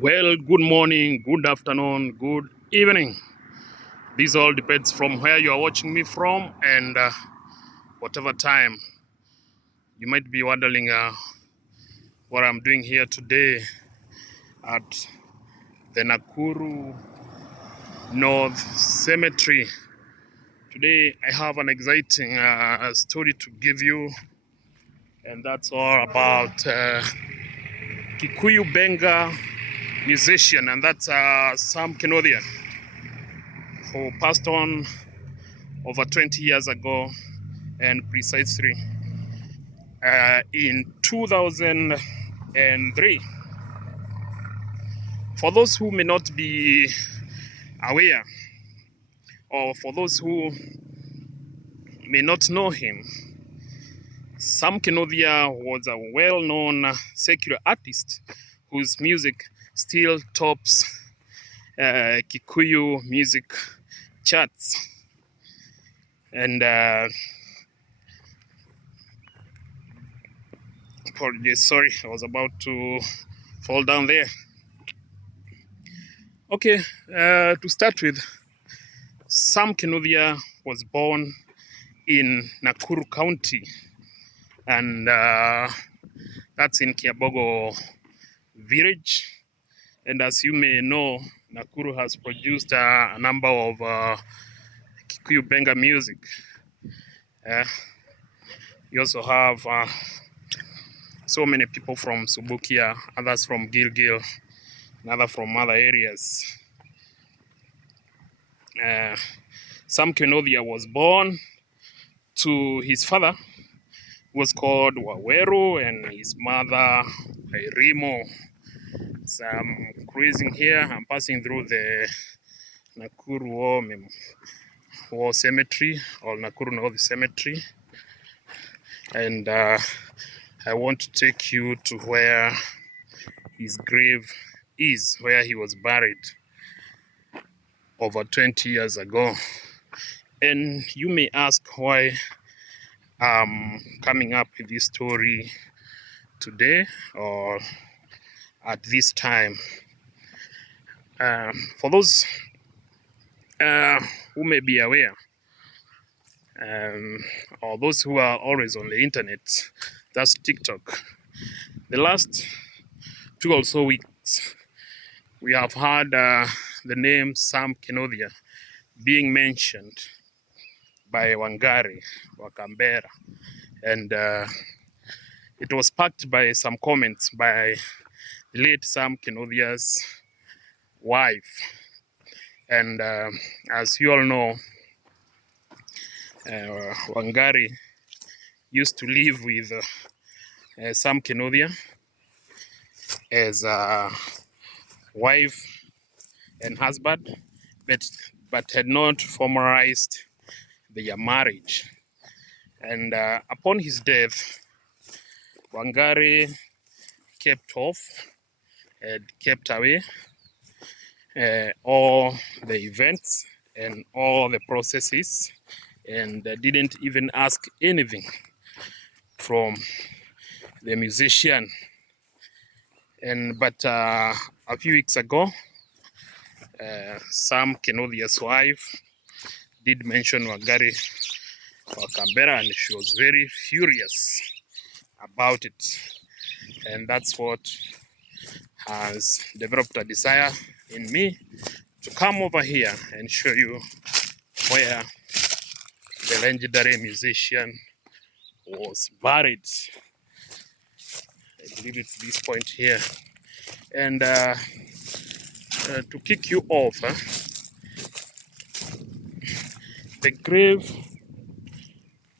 Well, good morning, good afternoon, good evening. This all depends from where you are watching me from and whatever time. You might be wondering what I'm doing here today at the Nakuru North Cemetery. Today I have an exciting story to give you, and that's all about Kikuyu Benga musician, and that's Sam Kinuthia, who passed on over 20 years ago, and precisely in 2003. For those who may not be aware, or for those who may not know him, Sam Kinuthia was a well-known secular artist whose music still tops Kikuyu music charts. And apologies, sorry, I was about to fall down there. Okay, to start with, Sam Kinuthia was born in Nakuru County, and that's in Kiabogo village. And as you may know, Nakuru has produced a number of Kikuyu Benga music. You also have so many people from Subukia, others from Gilgil, and others from other areas. Sam Kinuthia was born to his father, who was called Waweru, and his mother Irimo. So I'm cruising here. I'm passing through the Nakuru War Cemetery, or Nakuru North Cemetery, and I want to take you to where his grave is, where he was buried over 20 years ago. And you may ask why I'm coming up with this story today or at this time. For those who may be aware, or those who are always on the internet, that's TikTok. The last 2 or so weeks, we have had the name Sam Kinuthia being mentioned by Wangari Wakambera, and it was sparked by some comments by the late Sam Kinuthia's wife. And as you all know, Wangari used to live with Sam Kinuthia as a wife and husband, but had not formalized their marriage. And upon his death, Wangari kept off and kept away all the events and all the processes, and didn't even ask anything from the musician. But a few weeks ago, Sam Kinuthia's wife did mention Wangari Wakambera, and she was very furious about it. And that's what has developed a desire in me to come over here and show you where the legendary musician was buried. I believe it's this point here. And to kick you off, the grave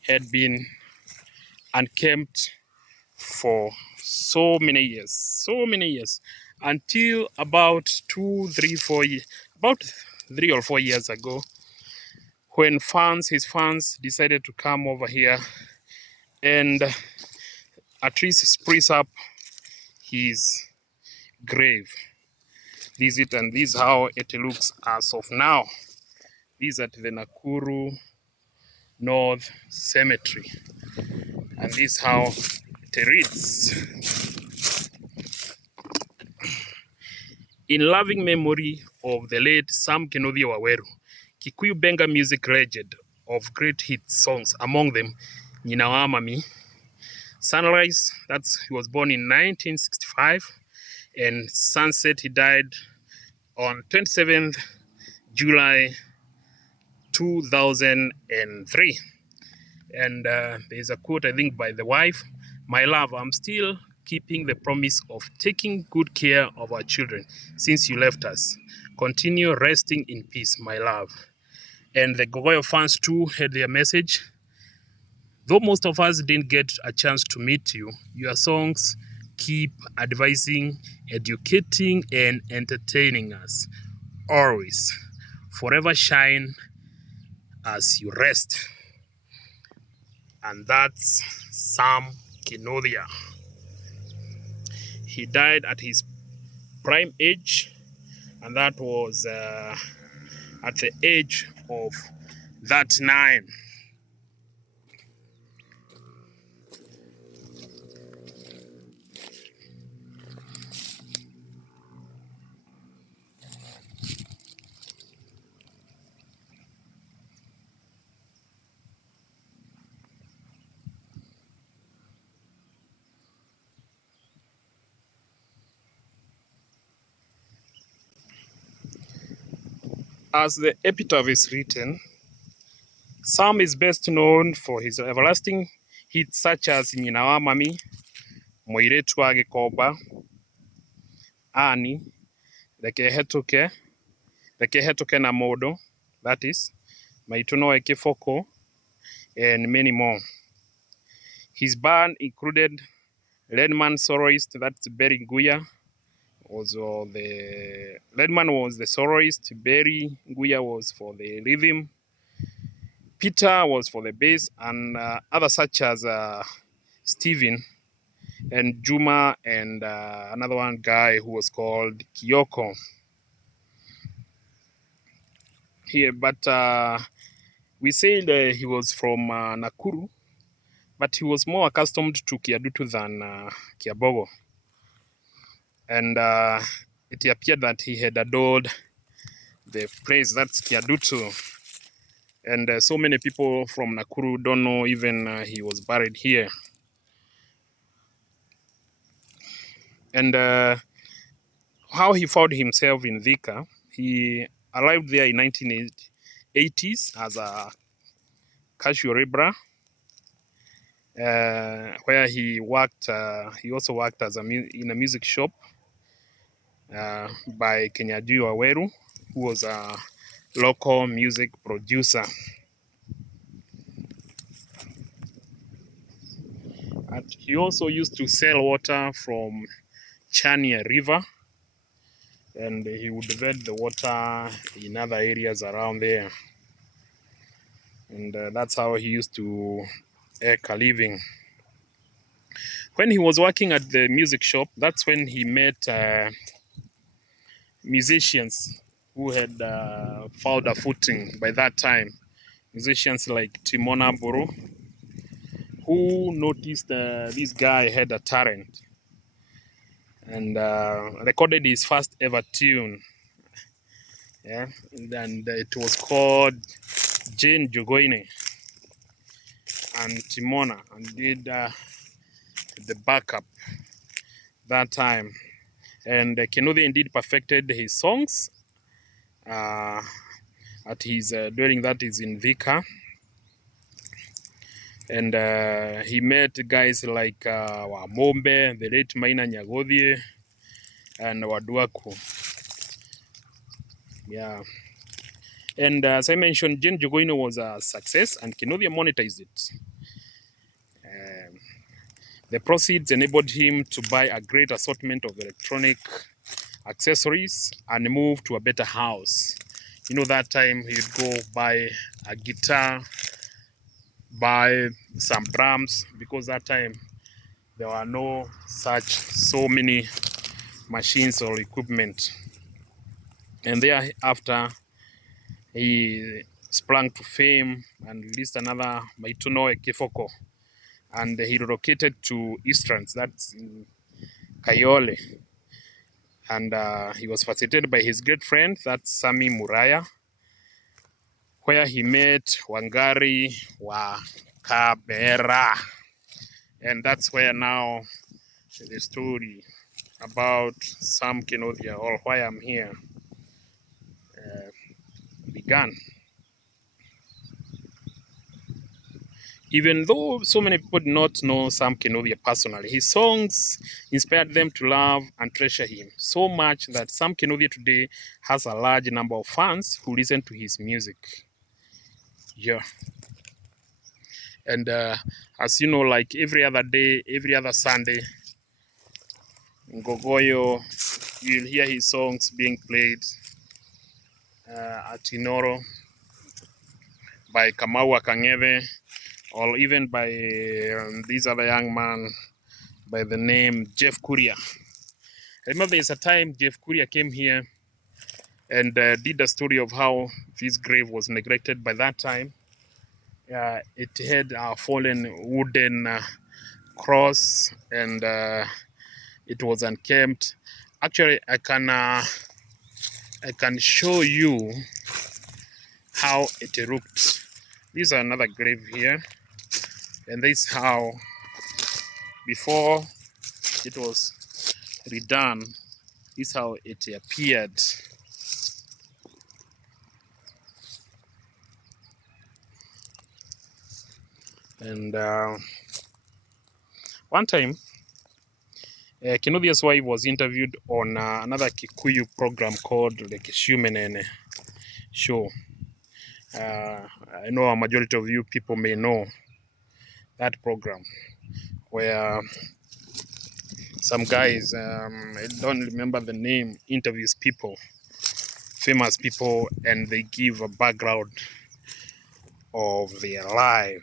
had been unkempt for so many years, until about 3 or 4 years ago, when his fans decided to come over here and at least spruce up his grave. This is it, and this is how it looks as of now. This is at the Nakuru North Cemetery, and this is how it reads. In loving memory of the late Sam Kinuthia Waweru, Kikuyu Benga music legend of great hit songs, among them Nyina wa Mami, Sunrise, he was born in 1965, and Sunset, he died on 27th July 2003. And there's a quote, I think, by the wife: "My love, I'm still keeping the promise of taking good care of our children since you left us. Continue resting in peace, my love." And the Gogoyo fans too had their message. Though most of us didn't get a chance to meet you, your songs keep advising, educating, and entertaining us. Always. Forever shine as you rest. And that's Sam Kinuthia. He died at his prime age, and that was at the age of 39. As the epitaph is written, Sam is best known for his everlasting hits such as Nyina wa Mami, Moiretu wa Gĩkomba, Ani, Reke Hetoke na Modo, that is, Maitũ no Kĩboko, and many more. His band included Redman soloist, that's Berry Nguya. Redman was the soloist, Berry Nguya was for the rhythm, Peter was for the bass, and others such as Steven and Juma, and another one guy who was called Kyoko. Here, but we said he was from Nakuru, but he was more accustomed to Kiadutu than Kiabogo. And it appeared that he had adored the place, that's Kiadutu. And so many people from Nakuru don't know even he was buried here. And how he found himself in Thika, he arrived there in 1980s as a casual laborer, where he worked. He also worked as in a music shop by Kinuthia Waweru, who was a local music producer. And he also used to sell water from Chania River, and he would vet the water in other areas around there. And that's how he used to make a living. When he was working at the music shop, that's when he met musicians who had found a footing by that time. Musicians like Timona Buru, who noticed this guy had a talent, and recorded his first ever tune. Yeah, and it was called Jane Jogoine, and Timona, and did the backup that time. And Kinuthia indeed perfected his songs at his during that is in Thika. And he met guys like Wamombe, the late Maina Nyagodhie, and Waduaku. Yeah. And as I mentioned, Jane Jogoino was a success, and Kinuthia monetized it. The proceeds enabled him to buy a great assortment of electronic accessories and move to a better house. You know, that time he'd go buy a guitar, buy some drums, because that time there were no so many machines or equipment. And thereafter he sprang to fame and released another Maitũ no Kĩboko, and he relocated to Easterns, that's in Kayole. and he was facilitated by his great friend, that's Sami Muraya, where he met Wangari Wakabera. And that's where now the story about Sam Kinuthia, or why I'm here, began. Even though so many people do not know Sam Kinuthia personally, his songs inspired them to love and treasure him so much that Sam Kinuthia today has a large number of fans who listen to his music. Yeah. And as you know, like every other day, every other Sunday, Ngogoyo, you'll hear his songs being played at Inoro by Kamau Akangeve, or even by this other young man by the name Jeff Kuria. I remember there's a time Jeff Kuria came here and did a story of how his grave was neglected by that time. It had a fallen wooden cross, and it was unkempt. Actually, I can show you how it looked. This is another grave here, and this is how before it was redone. This is how it appeared. And one time, Kinuthia's wife was interviewed on another Kikuyu program called the Kishumenene Show. I know a majority of you people may know that program, where some guys, I don't remember the name, interviews people, famous people, and they give a background of their life.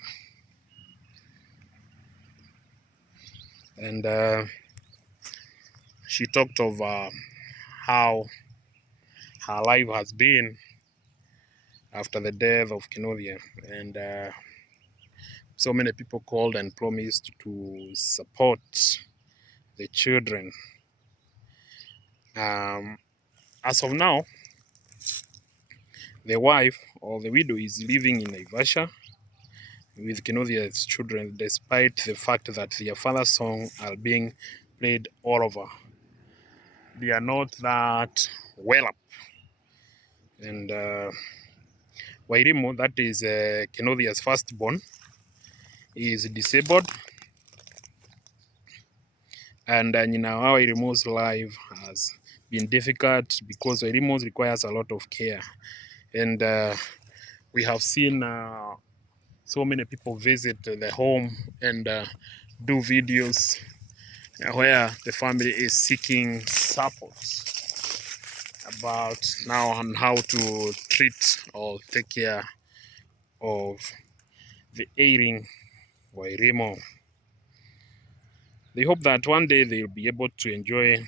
And she talked of how her life has been after the death of Kinuthia, and so many people called and promised to support the children. As of now, the wife or the widow is living in Naivasha with Kinuthia's children, despite the fact that their father's songs are being played all over. They are not that well up. And Wairimu, that is Kinuthia's firstborn, is disabled. And Wairimu's life has been difficult because Wairimu requires a lot of care. And we have seen so many people visit the home and do videos where the family is seeking support about now on how to treat or take care of the ailing Wairimu. They hope that one day they'll be able to enjoy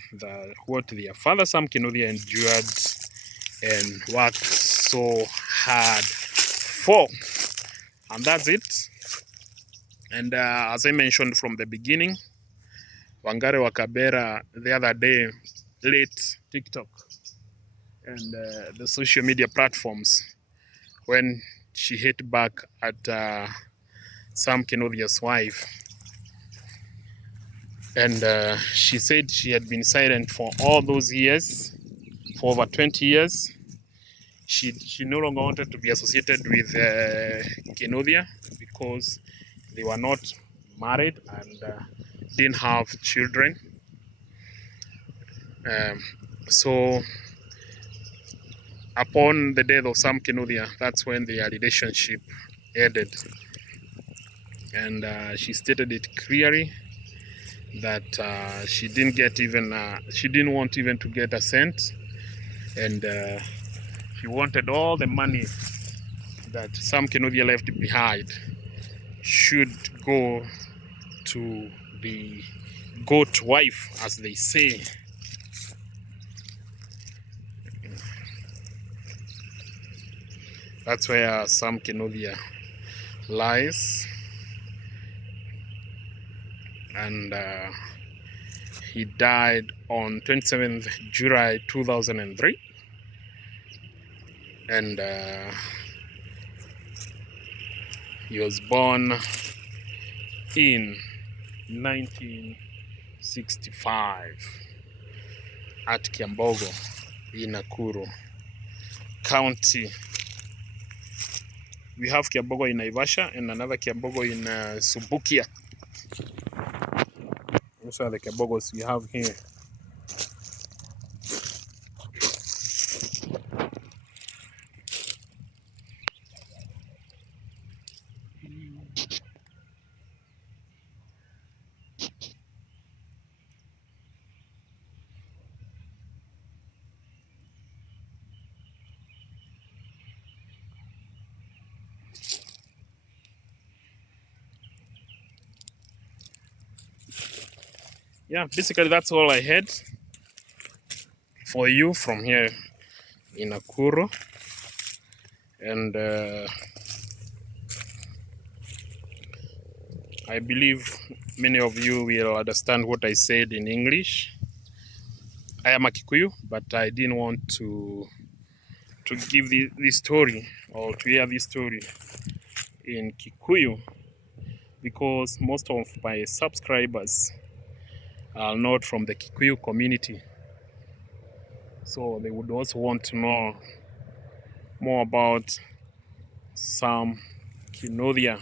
what their father Sam Kinuthia endured and worked so hard for. And that's it. And as I mentioned from the beginning, Wangari Wakabera the other day late TikTok and the social media platforms when she hit back at Sam Kinuthia's wife. And she said she had been silent for all those years, for over 20 years. She no longer wanted to be associated with Kinuthia because they were not married and didn't have children. So upon the death of Sam Kinuthia, that's when their relationship ended. And she stated it clearly that she didn't get even, she didn't want even to get a cent. And she wanted all the money that Sam Kinuthia left behind should go to the goat wife, as they say. That's where Sam Kinuthia lies. And He died on 27th July 2003, and he was born in 1965 at Kiambogo in Nakuru County. We have Kiambogo in Naivasha and another Kiambogo in Subukia. Those are the Kiambogos we have here. Yeah, basically that's all I had for you from here in Nakuru. And I believe many of you will understand what I said in English. I am a Kikuyu, but I didn't want to give this story or to hear this story in Kikuyu because most of my subscribers are not from the Kikuyu community. So they would also want to know more about some Kinuthia.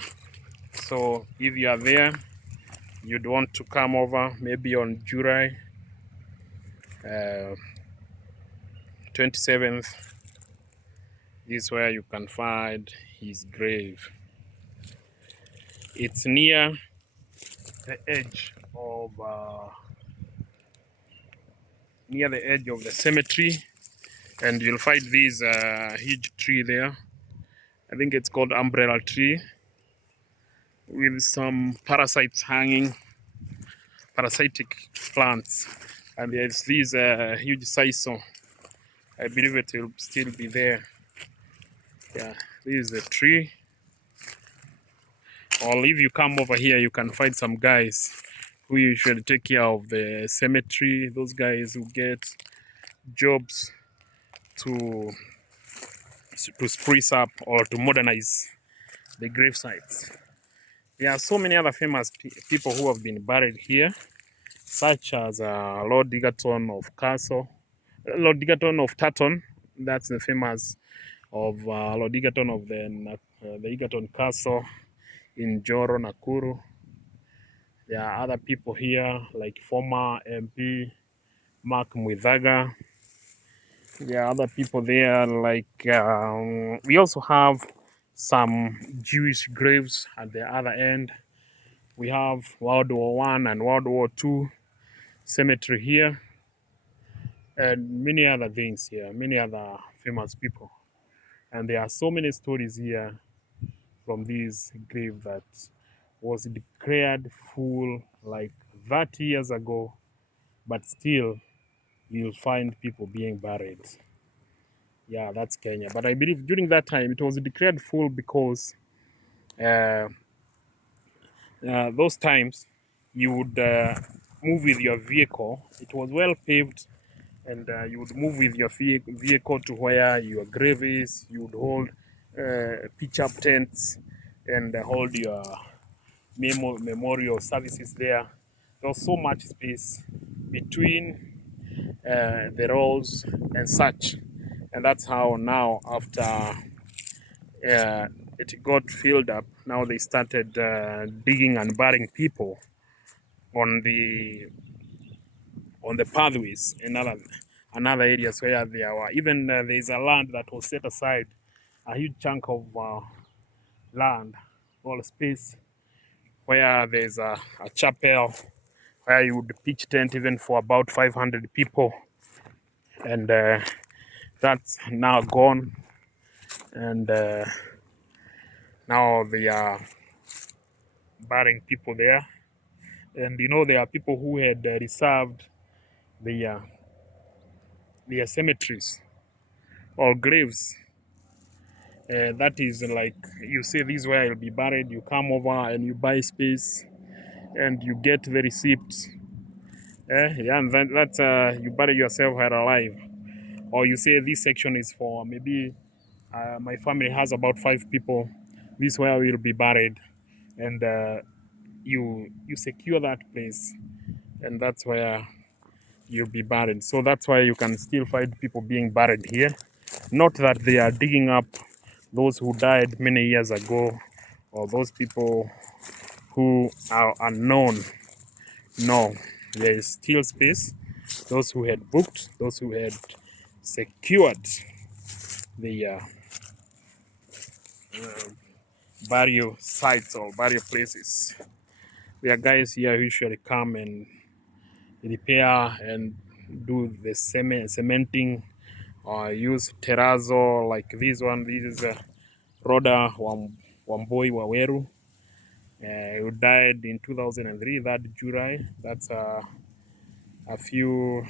So if you are there, you'd want to come over maybe on July 27th. This is where you can find his grave. It's near the edge of the cemetery, and you'll find this huge tree there. I think it's called umbrella tree, with some parasites hanging, parasitic plants, and there's this huge sisal. I believe it will still be there. Yeah, this is the tree. Or if you come over here, you can find some guys who usually take care of the cemetery. Those guys who get jobs to spruce up or to modernize the grave sites. There are so many other famous people who have been buried here, such as Lord Egerton of Castle, Lord Egerton of Tatton. That's the famous of Lord Egerton of the Egerton Castle in Joro, Nakuru. There are other people here like former MP Mark Muizaga. There are other people there like we also have some Jewish graves at the other end. We have World War I and World War II cemetery here, and many other things here, many other famous people. And there are so many stories here from this grave that was declared full like 30 years ago, but still you'll find people being buried. Yeah, that's Kenya. But I believe during that time it was declared full because those times you would move with your vehicle. It was well paved, and you would move with your vehicle to where your grave is. You would hold pitch up tents and hold your memorial services there. There was so much space between the rows and such, and that's how now after it got filled up, now they started digging and burying people on the pathways and another areas where there were even there is a land that was set aside, a huge chunk of land or space where there's a chapel where you would pitch tent even for about 500 people, and that's now gone, and now they are burying people there. And you know, there are people who had reserved their cemeteries or graves. That is like, you say this is where you'll be buried, you come over and you buy space and you get the receipts, Yeah, and then that's you bury yourself while alive, or you say this section is for maybe my family has about 5 people. This is where we'll be buried, and you secure that place, and that's where you'll be buried. So that's why you can still find people being buried here. Not that they are digging up those who died many years ago or those people who are unknown. No, there is still space. Those who had booked, those who had secured the burial sites or burial places. There are guys here who usually come and repair and do the cementing or use terrazzo like this one. This is Rhoda Wamboi Waweru, who died in 2003, that July. That's a few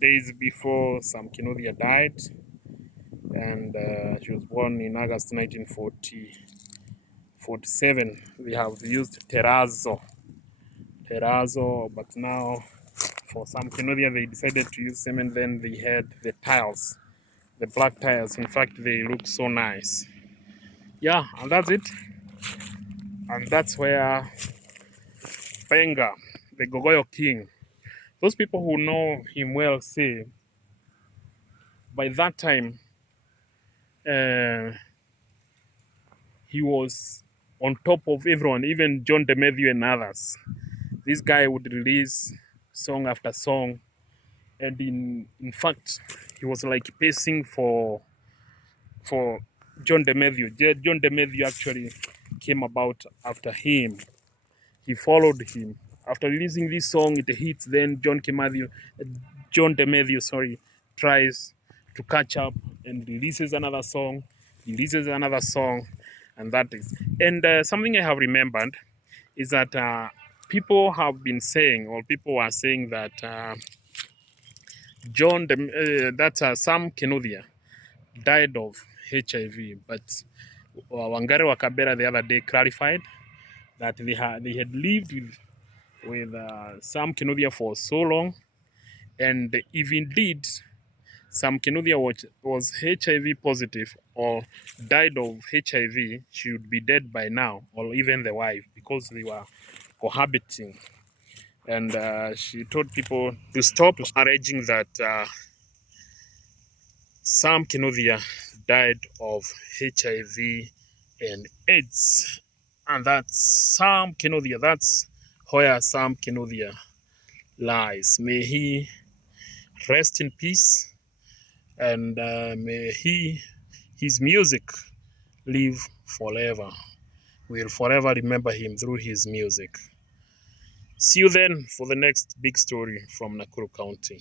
days before Sam Kinuthia died, and she was born in August 1947. We have used terrazzo, but now for Sam Kinuthia they decided to use cement. Then they had the tiles, the black tiles. In fact, they look so nice. Yeah, and that's it. And that's where Benga, the Gogoyo king, those people who know him well say by that time he was on top of everyone, even John DeMatthew and others. This guy would release song after song, and in fact, he was like pacing for John DeMatthew. John DeMatthew actually came about after him. He followed him. After releasing this song, it hits. Then John DeMatthew, tries to catch up and releases another song, and that is. And something I have remembered is that people have been saying, or people are saying that Sam Kinuthia died of HIV, but Wangari Wakabera the other day clarified that they had lived with Sam Kinuthia for so long, and if indeed Sam Kinuthia was HIV positive or died of HIV, she would be dead by now, or even the wife, because they were cohabiting. And she told people to stop alleging that Sam Kinuthia died of HIV and AIDS. And that's Sam Kinuthia. That's where Sam Kinuthia lies. May he rest in peace, and may his music live forever. We'll forever remember him through his music. See you then for the next big story from Nakuru County.